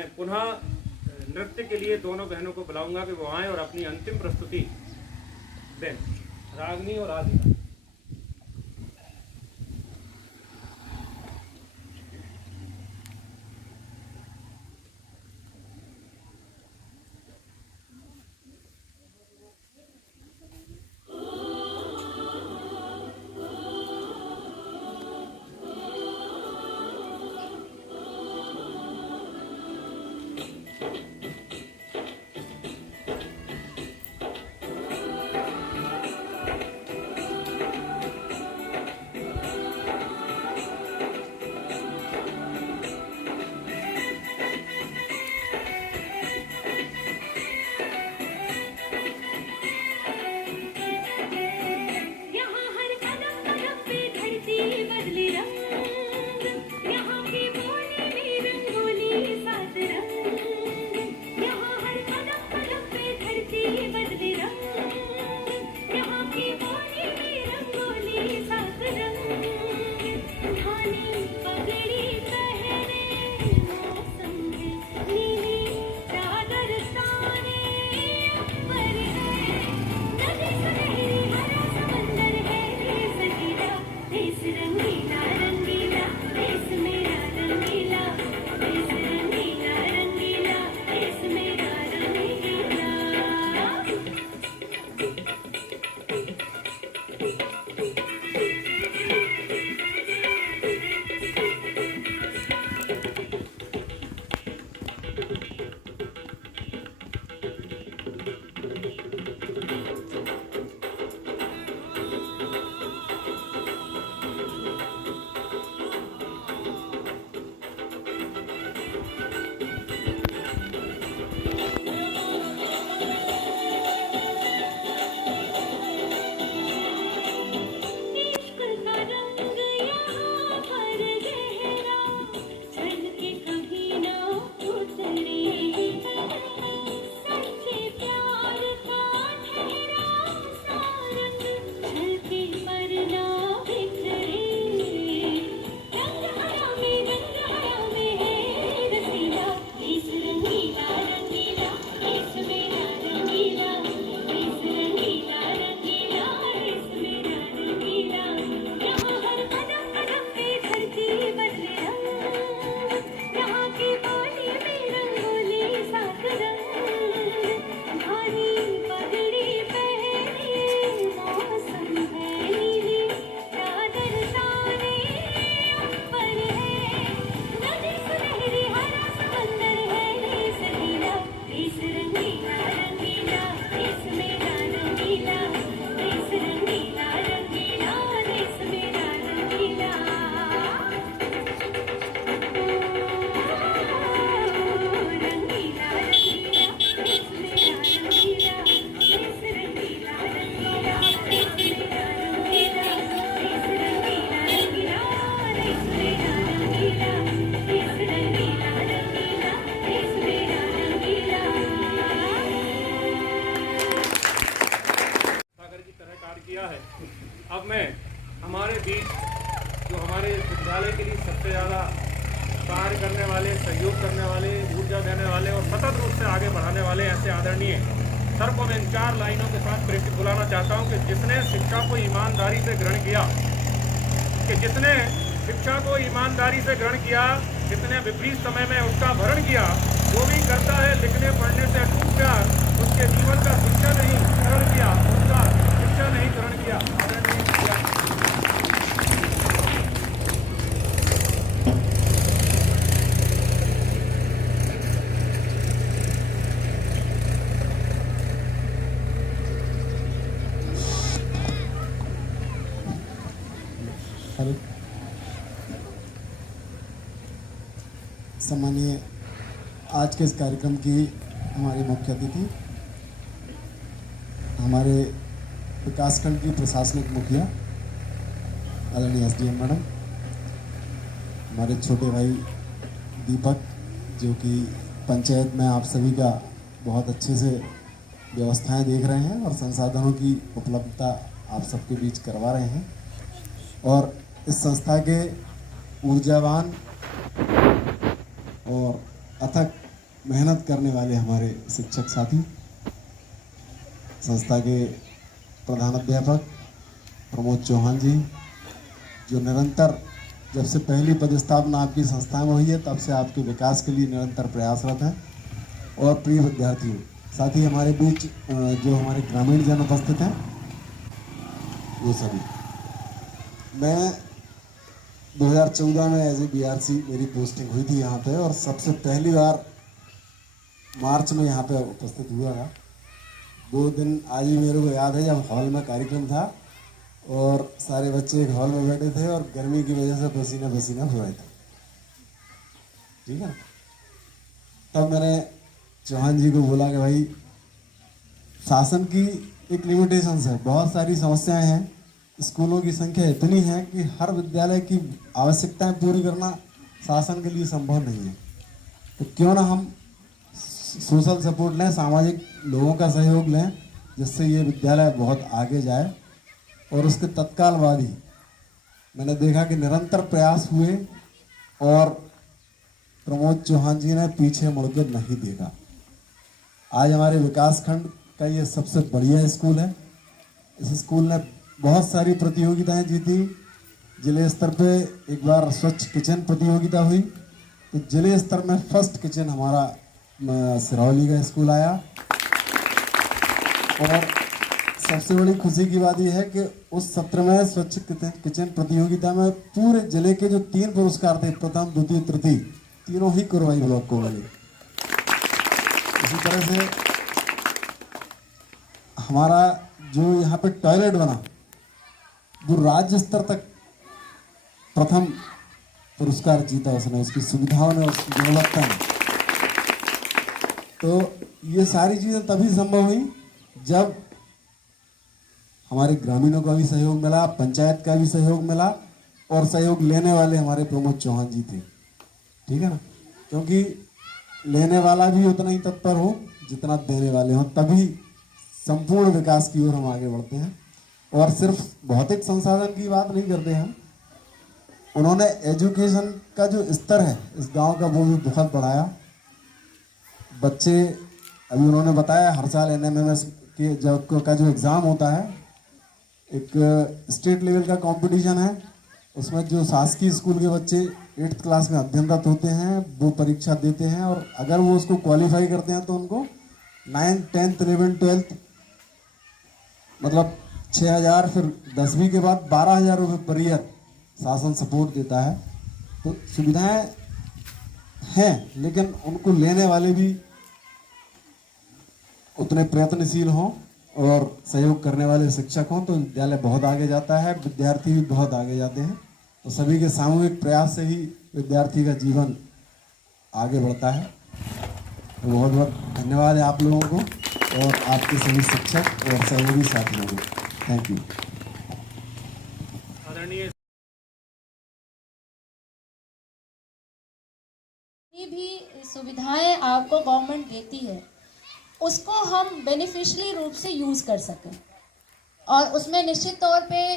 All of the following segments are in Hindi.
मैं पुनः नृत्य के लिए दोनों बहनों को बुलाऊंगा कि वो आएँ और अपनी अंतिम प्रस्तुति दें, रागनी और राधिका। अब मैं हमारे बीच जो हमारे विद्यालय के लिए सबसे ज़्यादा कार्य करने वाले, सहयोग करने वाले, ऊर्जा देने वाले और सतत रूप से आगे बढ़ाने वाले ऐसे आदरणीय सर को मैं इन 4 लाइनों के साथ प्रेरित बुलाना चाहता हूं कि जिसने शिक्षा को ईमानदारी से ग्रहण किया, जिसने विपरीत समय में उसका भरण किया, जो भी करता है लिखने पढ़ने से अटूट प्यार, उसके जीवन का शिक्षा नहीं ग्रहण किया, उसका शिक्षा नहीं ग्रहण किया। सम्मानीय आज के इस कार्यक्रम की हमारी मुख्य अतिथि हमारे विकासखंड की प्रशासनिक मुखिया आदरणीय SDM मैडम, हमारे छोटे भाई दीपक जो कि पंचायत में आप सभी का बहुत अच्छे से व्यवस्थाएं देख रहे हैं और संसाधनों की उपलब्धता आप सबके बीच करवा रहे हैं, और इस संस्था के ऊर्जावान और अथक मेहनत करने वाले हमारे शिक्षक साथी, संस्था के प्रधानाध्यापक प्रमोद चौहान जी, जो निरंतर जब से पहली पदस्थापना आपकी संस्था में हुई है तब से आपके विकास के लिए निरंतर प्रयासरत हैं, और प्रिय विद्यार्थियों, साथ ही हमारे बीच जो हमारे ग्रामीण जन उपस्थित हैं वो सभी। मैं 2014 में एज ए बीआरसी मेरी पोस्टिंग हुई थी यहाँ पे, और सबसे पहली बार मार्च में यहाँ पे उपस्थित हुआ था। वो दिन आज भी मेरे को याद है, जब हॉल में कार्यक्रम था और सारे बच्चे एक हॉल में बैठे थे और गर्मी की वजह से पसीना पसीना हो रहे थे, ठीक है। तब मैंने चौहान जी को बोला कि भाई शासन की एक लिमिटेशंस है, बहुत सारी समस्याएं हैं, स्कूलों की संख्या इतनी है कि हर विद्यालय की आवश्यकताएं पूरी करना शासन के लिए संभव नहीं है। तो क्यों ना हम सोशल सपोर्ट लें, सामाजिक लोगों का सहयोग लें, जिससे ये विद्यालय बहुत आगे जाए। और उसके तत्काल बाद ही मैंने देखा कि निरंतर प्रयास हुए और प्रमोद चौहान जी ने पीछे मुड़कर नहीं देखा। आज हमारे विकास खंड का ये सबसे बढ़िया स्कूल है। इस स्कूल ने बहुत सारी प्रतियोगिताएं जीती। जिले स्तर पे एक बार स्वच्छ किचन प्रतियोगिता हुई, तो जिले स्तर में फर्स्ट किचन हमारा सिरौली का स्कूल आया। और सबसे बड़ी खुशी की बात यह है कि उस सत्र में स्वच्छ किचन प्रतियोगिता में पूरे जिले के जो 3 पुरस्कार थे, प्रथम द्वितीय तृतीय, तीनों ही कुरवाई ब्लॉक को मिले। इसी तरह से हमारा जो यहाँ पे टॉयलेट बना वो राज्य स्तर तक प्रथम पुरस्कार जीता उसने, उसकी सुविधाओं ने, उसकी गुणवत्ता ने। तो ये सारी चीजें तभी संभव हुई जब हमारे ग्रामीणों का भी सहयोग मिला, पंचायत का भी सहयोग मिला, और सहयोग लेने वाले हमारे प्रमोद चौहान जी थे, ठीक है ना। क्योंकि लेने वाला भी उतना ही तत्पर हो जितना देने वाले हो, तभी संपूर्ण विकास की ओर हम आगे बढ़ते हैं। और सिर्फ भौतिक संसाधन की बात नहीं करते हैं, उन्होंने एजुकेशन का जो स्तर है इस गांव का वो भी बहुत बढ़ाया। बच्चे, अभी उन्होंने बताया, हर साल एनएमएमएस के का जो एग्ज़ाम होता है, एक स्टेट लेवल का कंपटीशन है, उसमें जो शासकीय स्कूल के बच्चे 8th क्लास में अध्ययनरत होते हैं वो परीक्षा देते हैं, और अगर वो उसको क्वालिफाई करते हैं तो उनको 9th 10th 11th 12th मतलब 6,000, फिर 10वीं के बाद 12,000 रुपये पर ईयर शासन सपोर्ट देता है। तो सुविधाएं हैं, लेकिन उनको लेने वाले भी उतने प्रयत्नशील हों और सहयोग करने वाले शिक्षक हों तो विद्यालय बहुत आगे जाता है, विद्यार्थी भी बहुत आगे जाते हैं। तो सभी के सामूहिक प्रयास से ही विद्यार्थी का जीवन आगे बढ़ता है। तो बहुत बहुत धन्यवाद है आप लोगों को और आपके सभी शिक्षक और सहयोगी साथियों को। Thank you. आदरणीय भी सुविधाएं आपको गवर्नमेंट देती है उसको हम बेनिफिशियली रूप से यूज़ कर सकें, और उसमें निश्चित तौर पे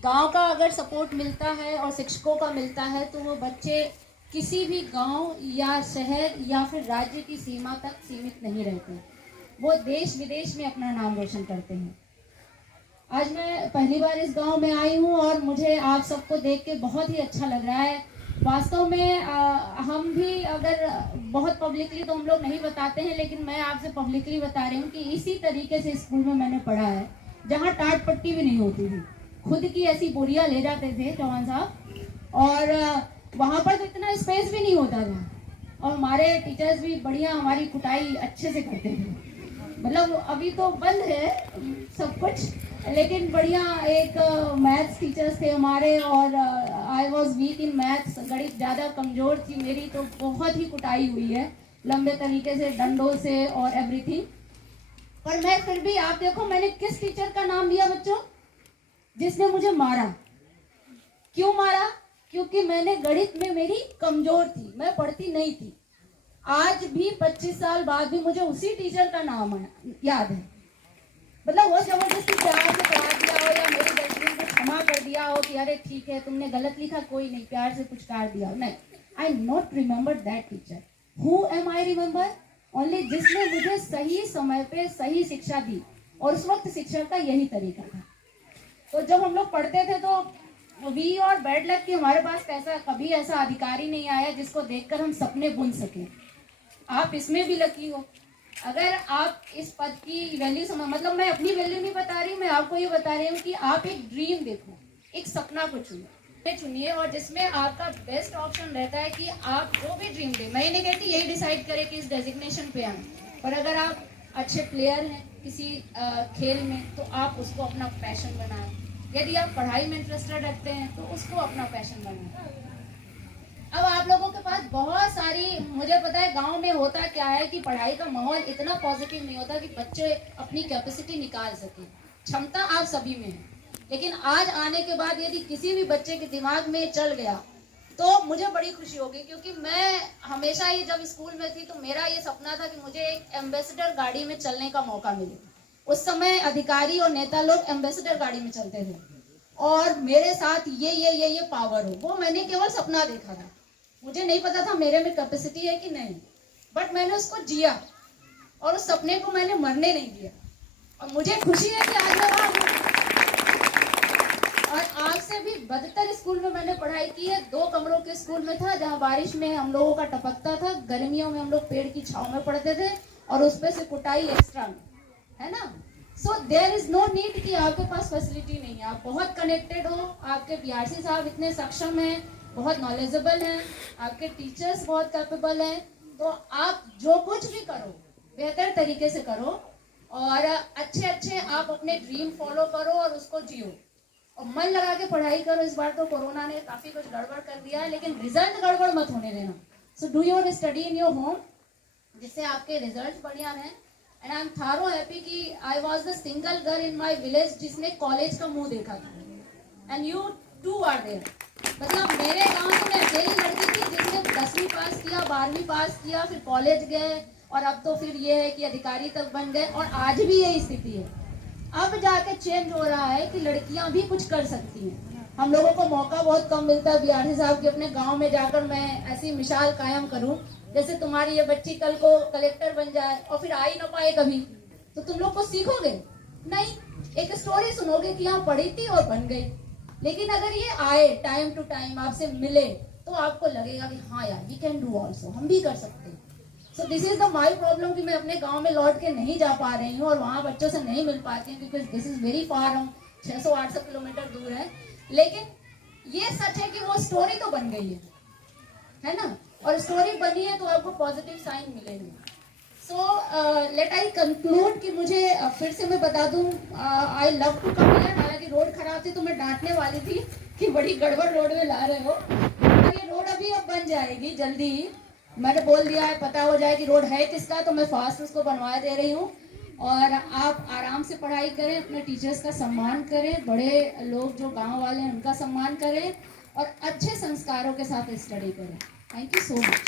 गांव का अगर सपोर्ट मिलता है और शिक्षकों का मिलता है तो वो बच्चे किसी भी गांव या शहर या फिर राज्य की सीमा तक सीमित नहीं रहते, वो देश विदेश में अपना नाम रोशन करते हैं। आज मैं पहली बार इस गांव में आई हूँ और मुझे आप सबको देख के बहुत ही अच्छा लग रहा है। वास्तव में हम भी अगर बहुत पब्लिकली तो हम लोग नहीं बताते हैं, लेकिन मैं आपसे पब्लिकली बता रही हूँ कि इसी तरीके से स्कूल में मैंने पढ़ा है, जहाँ टाट पट्टी भी नहीं होती थी, खुद की ऐसी बोरियाँ ले जाते थे चौहान साहब, और वहाँ पर तो इतना स्पेस भी नहीं होता था, और हमारे टीचर्स भी बढ़िया हमारी कुटाई अच्छे से करते थे। मतलब अभी तो बंद है सब कुछ, लेकिन बढ़िया एक मैथ्स टीचर्स थे हमारे, और I was weak in maths, गणित ज़्यादा कमज़ोर थी मेरी, तो बहुत ही कुटाई हुई है लंबे तरीके से, डंडों से और एवरीथिंग। पर मैं फिर भी, आप देखो मैंने किस टीचर का नाम लिया बच्चों, जिसने मुझे मारा। क्यों मारा? क्योंकि मैंने गणित में मेरी कमज़ोर थी, मैं पढ़ती नहीं थी। आज भी 25 साल बाद भी मुझे उसी टीचर का नाम याद है। मतलब वो जबरदस्ती प्यार से पढ़ा दिया हो या मेरी गलतियों को क्षमा कर दिया हो कि अरे ठीक है तुमने गलत लिखा, कोई नहीं, प्यार से कुछ कर दिया, नहीं। I not remember that teacher. Who am I remember? Only जिसने मुझे सही समय पे सही शिक्षा दी, और उस वक्त शिक्षा का यही तरीका था। तो जब हम लोग पढ़ते थे तो वी और बैड लक कि हमारे पास कभी ऐसा अधिकारी नहीं आया जिसको देखकर हम सपने बुन सके। आप इसमें भी लकी हो। अगर आप इस पद की वैल्यू समझ, मतलब मैं अपनी वैल्यू नहीं बता रही, मैं आपको ये बता रही हूँ कि आप एक ड्रीम देखो, एक सपना को चुनिए और जिसमें आपका बेस्ट ऑप्शन रहता है कि आप जो भी ड्रीम दे। मैं ये नहीं कहती यही डिसाइड करें कि इस डेजिग्नेशन पे आए, पर अगर आप अच्छे प्लेयर हैं किसी खेल में तो आप उसको अपना पैशन बनाएं। यदि आप पढ़ाई में इंटरेस्टेड रखते हैं तो उसको अपना पैशन बनाएं। अब आप लोगों के पास बहुत सारी, मुझे पता है गांव में होता क्या है कि पढ़ाई का माहौल इतना पॉजिटिव नहीं होता कि बच्चे अपनी कैपेसिटी निकाल सके। क्षमता आप सभी में है, लेकिन आज आने के बाद यदि किसी भी बच्चे के दिमाग में चल गया तो मुझे बड़ी खुशी होगी, क्योंकि मैं हमेशा ही जब स्कूल में थी तो मेरा ये सपना था कि मुझे एक एम्बेसडर गाड़ी में चलने का मौका मिले। उस समय अधिकारी और नेता लोग एम्बेसडर गाड़ी में चलते थे और मेरे साथ ये पावर हो, वो मैंने केवल सपना देखा था। मुझे नहीं पता था मेरे में कैपेसिटी है कि नहीं, बट मैंने उसको जिया और उस सपने को मैंने मरने नहीं दिया और मुझे खुशी है कि आज मैं वहां हूं। और आज से भी बदतर स्कूल में मैंने पढ़ाई की है। 2 कमरों के स्कूल में था जहां बारिश में हम लोगों का टपकता था, गर्मियों में हम लोग पेड़ की छांव में पढ़ते थे और उस पे से कुटाई एक्स्ट्रा में, है ना। So there is no need कि आपके पास फैसिलिटी नहीं है। आप बहुत कनेक्टेड हो, आपके बीआरसी साहब इतने सक्षम हैं, बहुत नॉलेजेबल हैं, आपके टीचर्स बहुत कैपेबल हैं, तो आप जो कुछ भी करो बेहतर तरीके से करो और अच्छे आप अपने ड्रीम फॉलो करो और उसको जियो और मन लगा के पढ़ाई करो। इस बार तो कोरोना ने काफी कुछ गड़बड़ कर दिया है, लेकिन रिजल्ट गड़बड़ मत होने देना। So do your study in your home, जिससे आपके रिजल्ट बढ़िया रहें। And I am thorough happy कि I was the single girl in my village जिसने कॉलेज का मुंह देखा था, and you too are there. मतलब मेरे गांव में मैं अकेली लड़की थी जिसने 10वीं पास किया, 12वीं पास किया, फिर कॉलेज गए और अब तो फिर ये है कि अधिकारी तक बन गए और आज भी यही स्थिति है। अब जाके चेंज हो रहा है कि लड़कियां भी कुछ कर सकती हैं। हम लोगों को मौका बहुत कम मिलता है बीआरसी साहब के अपने गांव में जाकर मैं ऐसी मिसाल कायम करूं, जैसे तुम्हारी ये बच्ची कल को कलेक्टर बन जाए और फिर आ ही ना पाए कभी, तो तुम लोग को सीखोगे नहीं, एक स्टोरी सुनोगे कि यहाँ पढ़ी थी और बन गई। लेकिन अगर ये आए टाइम टू टाइम आपसे मिले तो आपको लगेगा कि हाँ यार वी कैन डू ऑल्सो, हम भी कर सकते हैं। So this is the my problem कि मैं अपने गांव में लौट के नहीं जा पा रही हूँ और वहाँ बच्चों से नहीं मिल पाती हूँ, क्योंकि दिस इज वेरी फार, हम 600-800 किलोमीटर दूर है। लेकिन ये सच है कि वो स्टोरी तो बन गई है ना, और स्टोरी बनी है तो आपको पॉजिटिव साइन मिलेंगे। सो लेट आई कंक्लूड कि मुझे फिर से मैं बता दूं, I love to come here. हालांकि रोड खराब थी तो मैं डांटने वाली थी कि बड़ी गड़बड़ रोड में ला रहे हो, और ये रोड अभी अब बन जाएगी जल्दी ही। मैंने बोल दिया है, पता हो जाए कि रोड है किसका, तो मैं फास्ट उसको बनवा दे रही हूँ। और आप आराम से पढ़ाई करें, अपने टीचर्स का सम्मान करें, बड़े लोग जो गाँव वाले हैं उनका सम्मान करें और अच्छे संस्कारों के साथ स्टडी करें। Thank you so much.